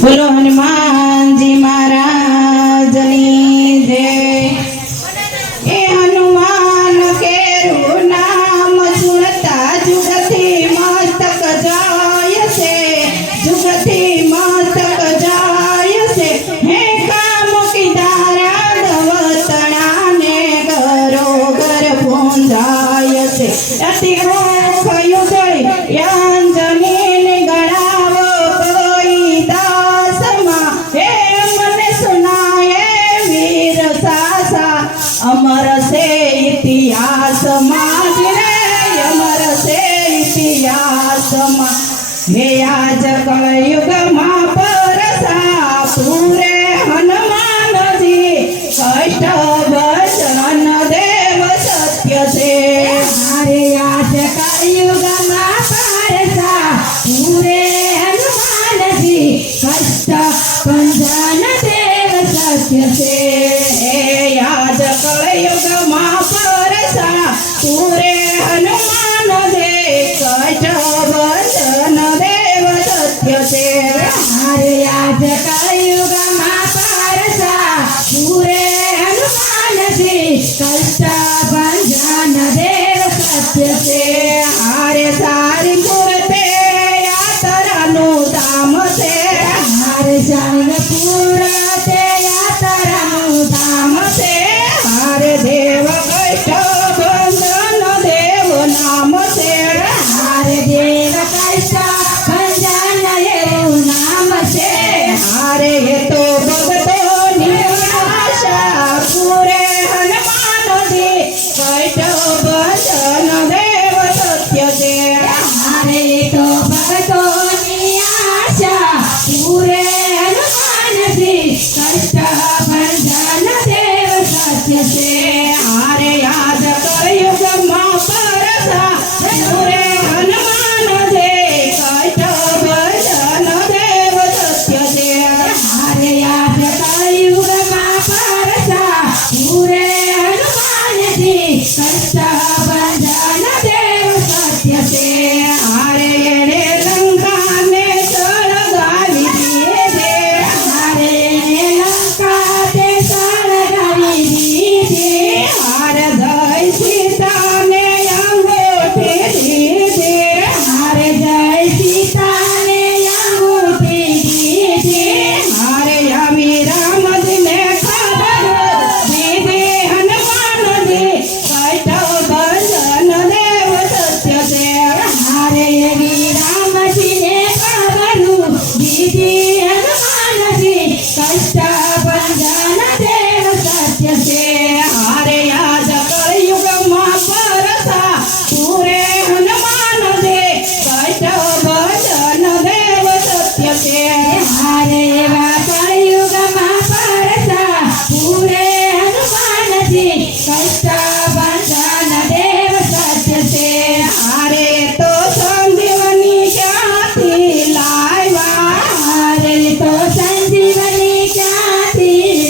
बोलो हनुमान जी महाराज ની જય। એ હનુમાન કેરું નામ સુનતા જુગથી મસ્તક જાય છે, જુગથી મસ્તક જાય છે। હે કામ કીધારા દવતણાને ઘરો ઘર પૂંજાય છે। અતિ મુખ યુગળી યાંજની ગણાવો કોઈ દાસમાં, હે મને સુનાય વીર સાસા અમર સે ઇતિહાસમાં રે, અમર સે ઇતિહાસમાં। હે આજ કળયુગમાં પરસા પૂરે હનુમાનજી, કષ્ટ ભજન દેવ સત્ય છે। हरे आज कलयुग में परसा पूरे हनुमान जी, कष्ट भंजन देव सत्य से। હે આજ કળયુગમાં પરસા પૂરે હનુમાન દે, કષ્ટ ભજન દેવ સત્ય છે। हरे आज कलयुग में परसा पूरे हनुमान जी, कष्ट भंजन देव सत्य से। હારે સારી પૂરતે યાત્રાનું ધામ છે, हरे संगपुर ते यात्रा ધામ છે। હારે દેવ કષ્ટ ભંજન દેવ નામ છે। हरे देव कष्ट भंजन एवं नाम से। હારે એ તો ભગતોની આશા પૂરે હનુમાનજી, કષ્ટ ભજન દેવ સત્ય છે। हरे तो भगतों आशा पूरे हनुमान जी, कष्ट भंजन देव सत्य से। હારે યાદ કળયુગમાં પરસા પૂરે હનુમાન દે, કષ્ટ ભજન દેવ સત્ય છે। हरे याद कलयुग में परसा पूरे हनुमान जी, कष्ट भंजन देव सत्य से। હારે એણે લંકાને સળગાવી દીધે, हरे लंका ते सळगावी दीधी। હારે જય સીતાને અંગૂઠી દીધે, हरे जय सीता ने अंगूठी दीधी। હારે આવી રામજીને ખબર દીધી હનુમાનજી, કષ્ટ ભજન દેવ સત્ય છે। हरे यदि राम जी ने खबरू दीदी हनुमान जी, कष्ट भंजन देव सत्य से। હારે યાદ કળયુગમાં પરસા પૂરે હનુમાન દે, કષ્ટ ભજન દેવ સત્ય છે। हरे वा कलयुग में परसा पूरे हनुमान जी, कष्ट भंजन देव सत्य से। હારે તો સંજીવની ક્યાંથી લાવ્યા, हरे तो संजीवनी क्या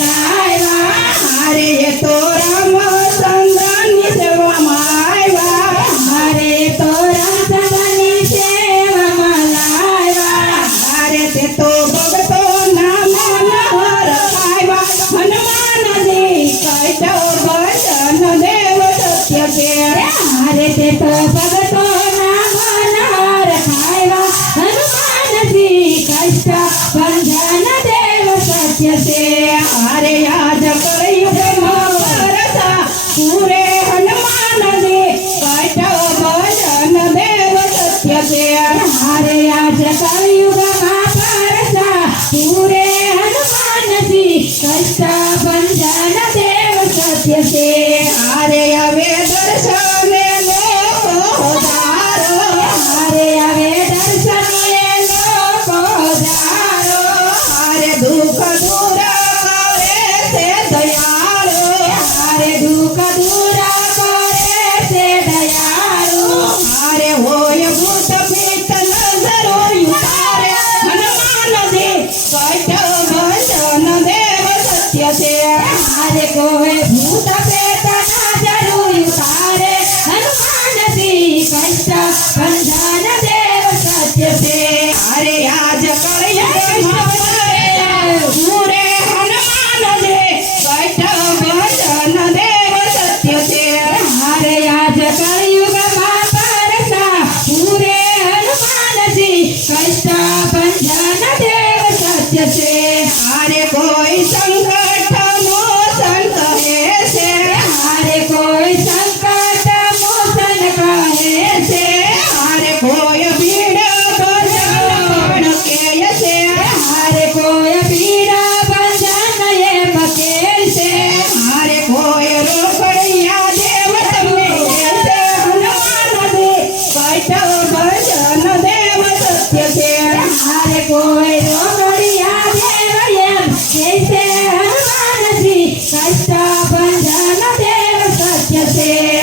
लाया। હારે તો રામચંદ્રની સેવામાં આવ્યા, हरे तो रामचंद्रनी सेवा मलाया। હારે તે તો ભગતોના મનોહર આવ્યા હનુમાનજી, કષ્ટ ભજન દેવ સત્ય છે। हरे ते तो भगतो नाम नर खायवा हनुमान जी, कष्ट भंजन देव सत्य से। હારે આજ કળયુગમાં પરસા પૂરે હનુમાનજી, કષ્ટ ભજન દેવ સત્ય છે। हरे आज कलयुग में परसा पूरे हनुमान जी, कष्ट भंजन देव सत्य से। હારે હવે દર્શને લો ધારો, हरे आवे दर्शन ले लोको धारो। હારે દુઃખ દૂર કરે છે દયાળો, हरे दुख दूर करे से दयालु। હારે હોય ભૂત પ્રેત નજરો ઉતારે હનુમાનજી, કષ્ટ ભજન દેવ સત્ય છે। हरे कोई भूत प्रेत नजर उतारे हनुमान जी, कष्ट भंजन देव છે